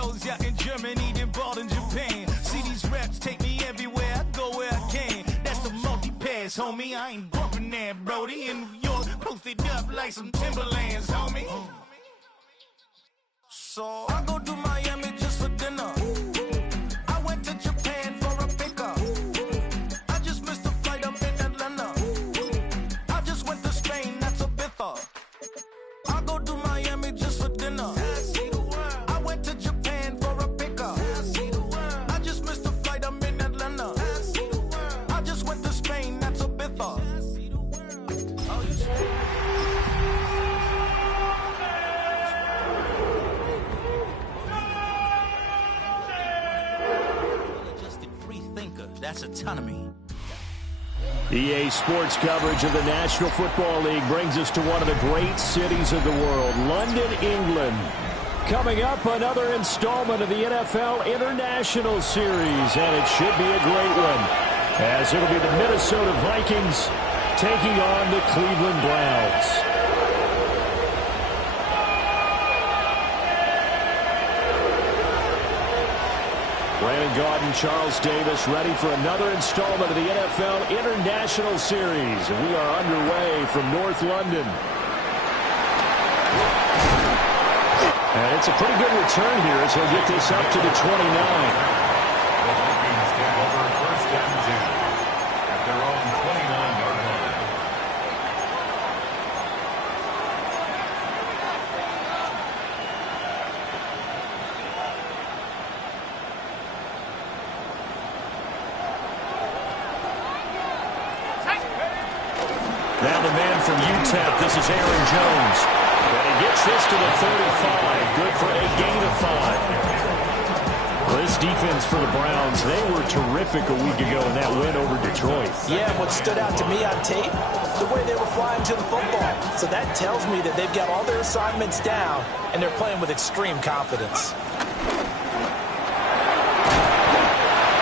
shows out in Germany, then bought in Japan. See these reps take me everywhere, I go where I can. That's the multi-pass, homie. I ain't bumping that, Brody. In New York, posted up like some Timberlands, homie. So I go to Miami just for dinner. I went to Japan for a pickup. I just missed a flight up in Atlanta. I just went to Spain, that's a Ibiza. I go to Miami just for dinner. I went to Japan for a pickup. I just missed a flight, I'm in Atlanta. I just went to Spain, that's a Ibiza. That's autonomy. EA Sports coverage of the National Football League brings us to one of the great cities of the world, London, England. Coming up, another installment of the NFL International Series, and it should be a great one, as it'll be the Minnesota Vikings taking on the Cleveland Browns. Brandon Gaudin, Charles Davis, ready for another installment of the NFL International Series. And we are underway from North London. And it's a pretty good return here as he'll get this up to the 29. The Vikings take over first and 10 at their own 29-yard line. Now the man from UTEP, this is Aaron Jones. And he gets this to the 35. Good for a gain of 5. Well, this defense for the Browns, they were terrific a week ago in that win over Detroit. Yeah, what stood out to me on tape, the way they were flying to the football. So that tells me that they've got all their assignments down, and they're playing with extreme confidence.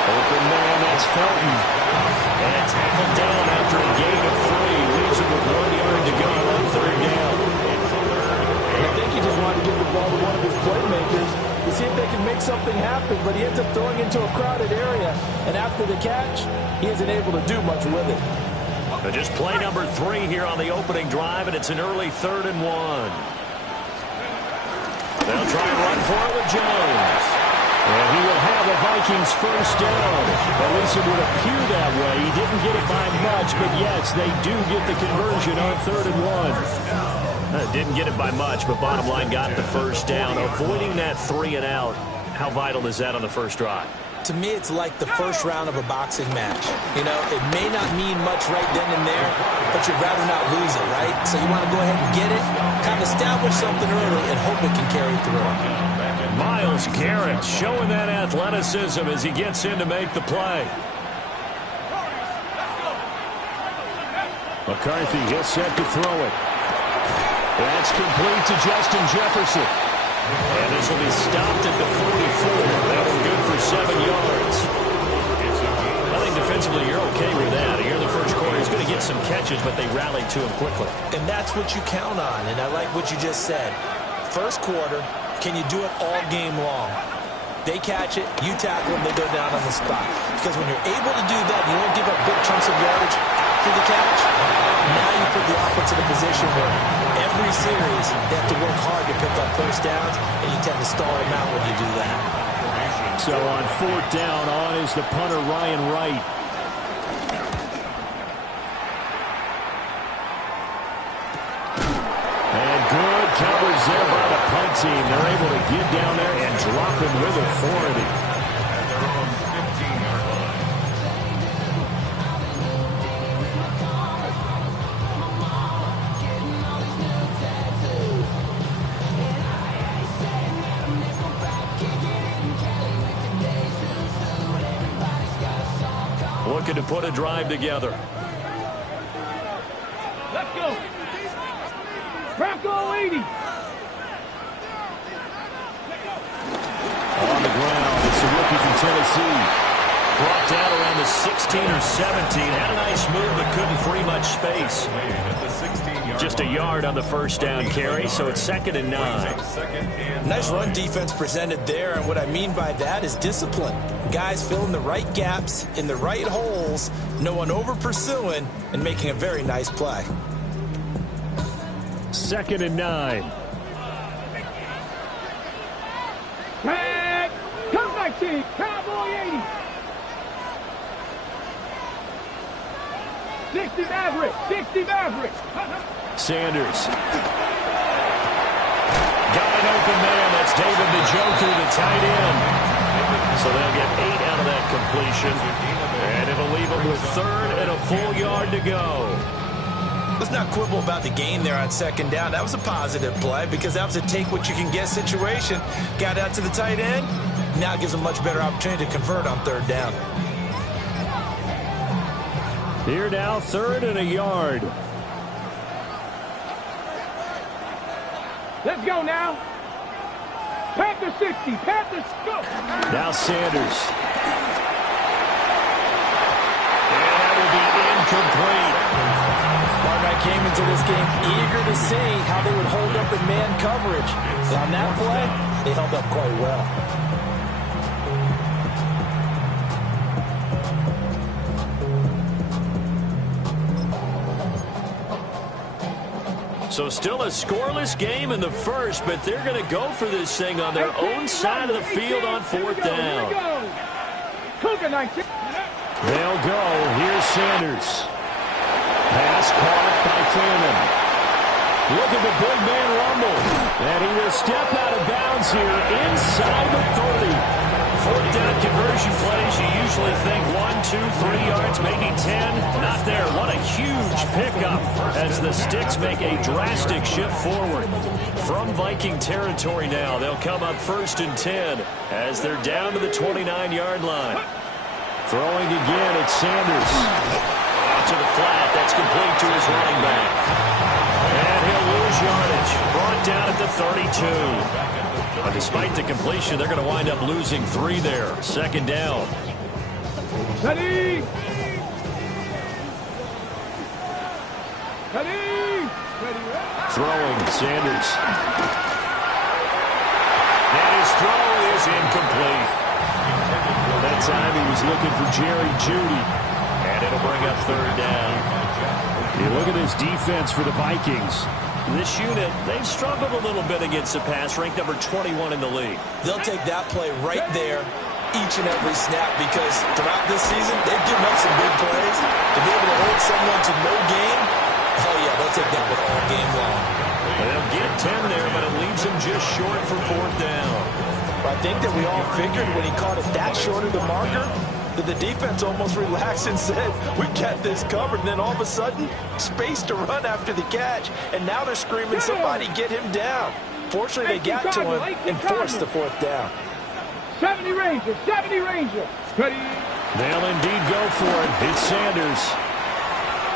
Open man, that's Felton. And tackled down after a gain of 3. Leaves him with 1 yard to go on third down. And I think he just wanted to give the ball to one of his playmakers to see if they can make something happen, but he ends up throwing into a crowded area. And after the catch, he isn't able to do much with it. But just play number 3 here on the opening drive, and it's an early 3rd and 1. They'll try and run for it with Jones. And he will have a Vikings first down. At least it would appear that way. He didn't get it by much, but yes, they do get the conversion on 3rd and 1. Didn't get it by much, but bottom line got the first down. Avoiding that 3 and out, how vital is that on the first drive? To me, it's like the first round of a boxing match. You know, it may not mean much right then and there, but you'd rather not lose it, right? So you want to go ahead and get it, kind of establish something early, and hope it can carry through. Myles Garrett showing that athleticism as he gets in to make the play. McCarthy, he'll set to throw it. That's complete to Justin Jefferson. And this will be stopped at the 44. That one good for 7 yards. I think defensively you're okay with that. Here in the first quarter, he's going to get some catches, but they rallied to him quickly. And that's what you count on, and I like what you just said. First quarter, can you do it all game long? They catch it, you tackle them, they go down on the spot. Because when you're able to do that, you don't give up big chunks of yardage after the catch, now you put the offense in a position where every series they have to work hard to pick up first downs, and you tend to stall them out when you do that. So on 4th down, on is the punter Ryan Wright. And good coverage there by the punt team. They're able to get down there and drop him with authority. At their own 15-yard line. Looking to put a drive together. Let's go. Bronco 80. On the ground, it's a rookie from Tennessee. Brought down around the 16 or 17. Had a nice move, but couldn't free much space. Just a yard on the first down carry, so it's 2nd and 9. Nice run defense presented there, and what I mean by that is discipline. Guys filling the right gaps in the right holes, no one over pursuing, and making a very nice play. 2nd and 9. Tag! Come back, team! Cowboy 80! 60 Maverick! 60 Maverick! Sanders. Got an open man. That's David Njoku, the tight end. So they'll get 8 out of that completion. And it'll leave them with 3rd and a full yard to go. Let's not quibble about the gain there on 2nd down. That was a positive play because that was a take-what-you-can-get situation. Got out to the tight end. Now it gives them a much better opportunity to convert on 3rd down. Here now, 3rd and a yard. Let's go now! Panther 60! Panthers, go! Now Sanders. And that will be incomplete. I came into this game eager to see how they would hold up in man coverage. And on that play, they held up quite well. So still a scoreless game in the first, but they're going to go for this thing on their own side of the field on 4th down. They'll go. Here's Sanders. Pass caught by Fannin. Look at the big man rumble. And he will step out of bounds here inside the 30. 4th down conversion plays, you usually think 1, 2, 3 yards, maybe 10. Not there. What a huge pickup as the Sticks make a drastic shift forward. From Viking territory now, they'll come up 1st and 10 as they're down to the 29-yard line. Throwing again, it's Sanders. To the flat, that's complete to his running back. And he'll lose yardage. Brought down at the 32. But despite the completion, they're going to wind up losing 3 there. 2nd down. Ready! Ready! Throwing, Sanders. And his throw is incomplete. That time he was looking for Jerry Jeudy. And it'll bring up 3rd down. You look at this defense for the Vikings. This unit, they've struggled a little bit against the pass, ranked number 21 in the league. They'll take that play right there each and every snap because throughout this season, they've given up some big plays. To be able to hold someone to no gain, oh yeah, they'll take that with all game long. They'll get 10 there, but it leaves them just short for 4th down. I think that we all figured when he caught it that short of the marker, that the defense almost relaxed and said, we got this covered. And then all of a sudden, space to run after the catch. And now they're screaming, somebody get him down. Fortunately, they got to him and forced the 4th down. 70 Rangers, 70 Rangers. Ready? They'll indeed go for it. It's Sanders.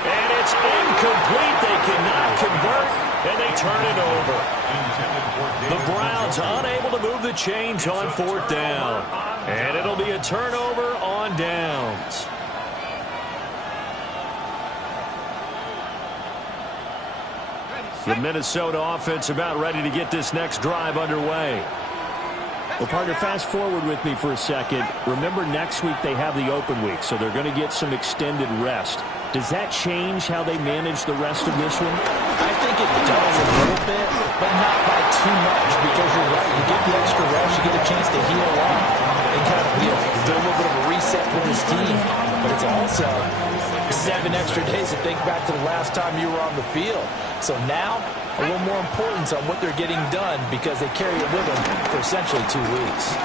And it's incomplete. They cannot convert, and they turn it over. The Browns unable to move the chains on 4th down. And it'll be a turnover on downs. The Minnesota offense about ready to get this next drive underway. Well, partner, fast forward with me for a second. Remember, next week they have the open week, so they're going to get some extended rest. Does that change how they manage the rest of this one? I think it does a little bit, but not by too much, because you're right. You get the extra rest, you get a chance to heal up and kind of, do a little bit of a reset for this team. But it's also 7 extra days to think back to the last time you were on the field. So now, a little more importance on what they're getting done because they carry it with them for essentially 2 weeks.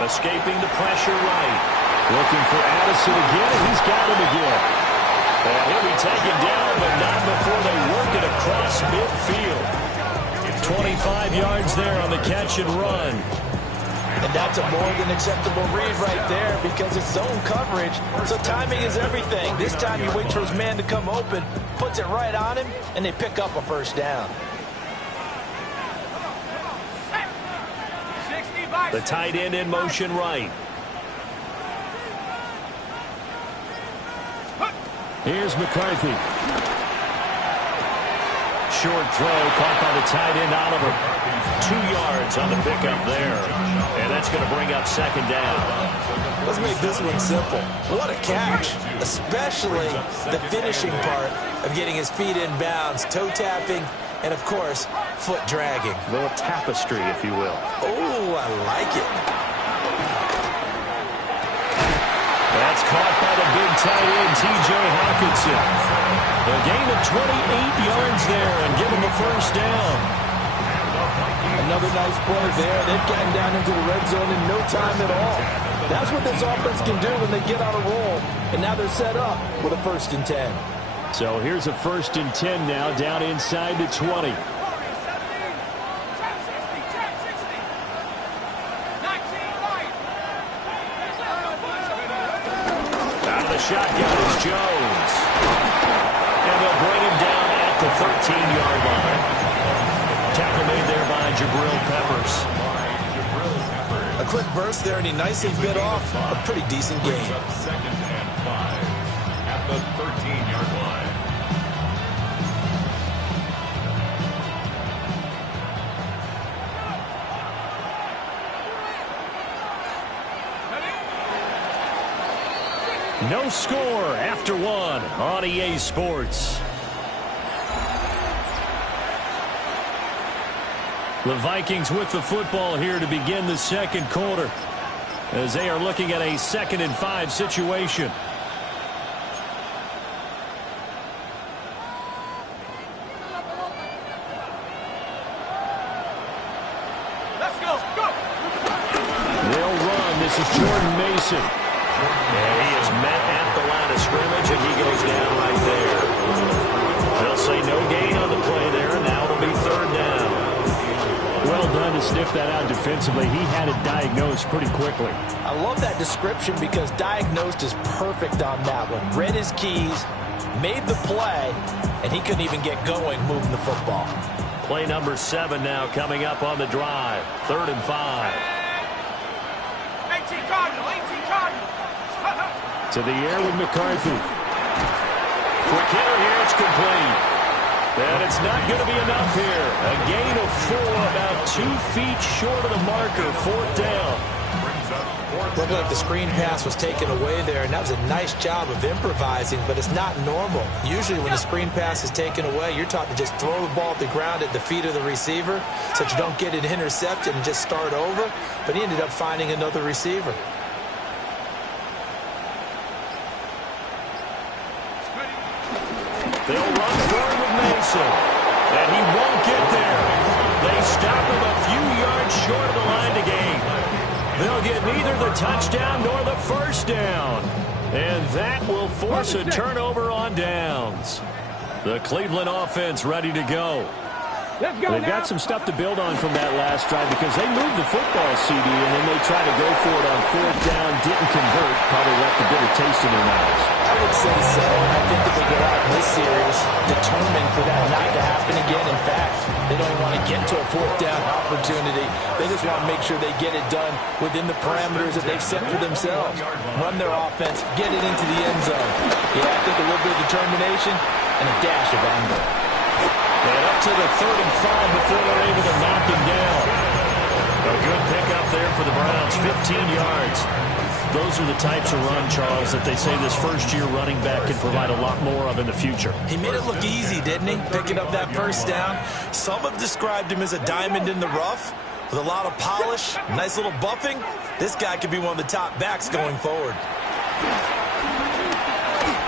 Escaping the pressure right. Looking for Addison again, and he's got him again. And he'll be taken down, but not before they work it across midfield. 25 yards there on the catch and run. And that's a more than acceptable read right there because it's zone coverage, so timing is everything. This time he waits for his man to come open, puts it right on him, and they pick up a 1st down. The tight end in motion right. Here's McCarthy. Short throw caught by the tight end, Oliver. 2 yards on the pickup there. And that's going to bring up second down. Let's make this one simple. What a catch, especially the finishing part of getting his feet in bounds, toe tapping, and, of course, foot dragging. A little tapestry, if you will. Oh, I like it. That's caught by the big tight end, T.J. Hockenson. A gain of 28 yards there and give him a first down. Another nice play there. They've gotten down into the red zone in no time at all. That's what this offense can do when they get on a roll. And now they're set up with a 1st and 10. So here's a 1st and 10 now, down inside the 20. Out of the shotgun is Jones. And they'll bring him down at the 13-yard line. Tackle made there by Jabril Peppers. A quick burst there, and he nicely bit off a pretty decent gain. 2nd and 5 at the 13-yard line. No score after 1 on EA Sports. The Vikings with the football here to begin the second quarter as they are looking at a 2nd and 5 situation. Let's go. Go. They'll run. This is Jordan Mason. And he is met at the line of scrimmage, and he goes down right there. They'll say no gain on the play there, and now it'll be 3rd down. Well done to sniff that out defensively. He had it diagnosed pretty quickly. I love that description because diagnosed is perfect on that one. Read his keys, made the play, and he couldn't even get going moving the football. Play number 7 now coming up on the drive. 3rd and 5. 18 Cardinal. 18 Cardinal. To the air with McCarthy. Quick hitter here. It's complete. And it's not going to be enough here. A gain of 4, about 2 feet short of the marker. 4th down. Looked like the screen pass was taken away there, and that was a nice job of improvising, but it's not normal. Usually when the screen pass is taken away, you're taught to just throw the ball at the ground at the feet of the receiver so that you don't get it intercepted and just start over, but he ended up finding another receiver. They'll run forward with Mason, and he won't get there. They stop him a few yards short of the line to gain. They'll get neither the touchdown nor the first down. And that will force a turnover on downs. The Cleveland offense ready to go. Let's go. They've got some stuff to build on from that last drive because they moved the football, CD, and then they tried to go for it on 4th down, didn't convert, probably left a bitter taste in their mouths. I would say so. I think that they go out in this series determined for that not to happen again. In fact, they don't even want to get to a 4th down opportunity. They just want to make sure they get it done within the parameters that they've set for themselves. Run their offense, get it into the end zone. Yeah, I think a little bit of determination and a dash of anger. And up to the 35 before they're able to knock him down. A good pickup there for the Browns, 15 yards. Those are the types of run, Charles, that they say this first-year running back can provide a lot more of in the future. He made it look easy, didn't he? Picking up that first down. Some have described him as a diamond in the rough with a lot of polish, nice little buffing. This guy could be one of the top backs going forward.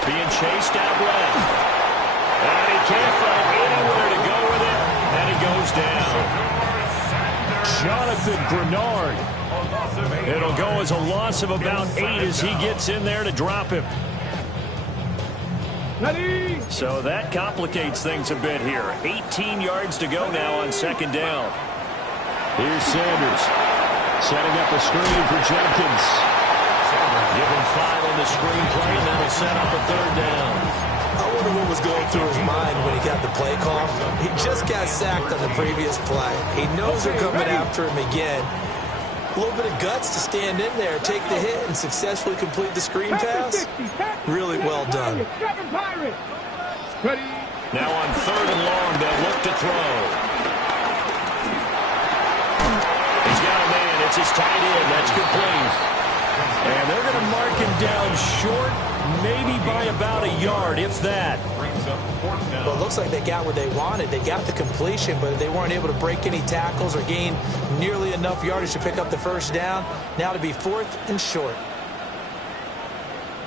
Being chased out left. And he can't find anywhere to go with it, and he goes down. Jonathan Grenard. It'll go as a loss of about 8 as he gets in there to drop him. So that complicates things a bit here. 18 yards to go now on 2nd down. Here's Sanders setting up a screen for Jenkins. Give him 5 on the screen play, and that'll set up a 3rd down. I wonder what was going through his mind when he got the play call. He just got sacked on the previous play. He knows they're coming after him again. A little bit of guts to stand in there, take the hit, and successfully complete the screen pass. Really well done. Now on 3rd and long, they'll look to throw. He's got a man. It's his tight end. That's complete. And they're going to mark him down short, maybe by about a yard, if that. Well, it looks like they got what they wanted. They got the completion, but they weren't able to break any tackles or gain nearly enough yardage to pick up the first down. Now to be 4th and short.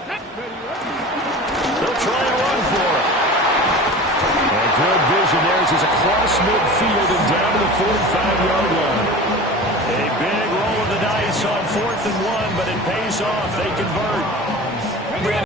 They'll try a run for it. And good vision there as he's across midfield and down to the 45-yard line. A big roll of the dice on 4th and 1, but it pays off. They convert.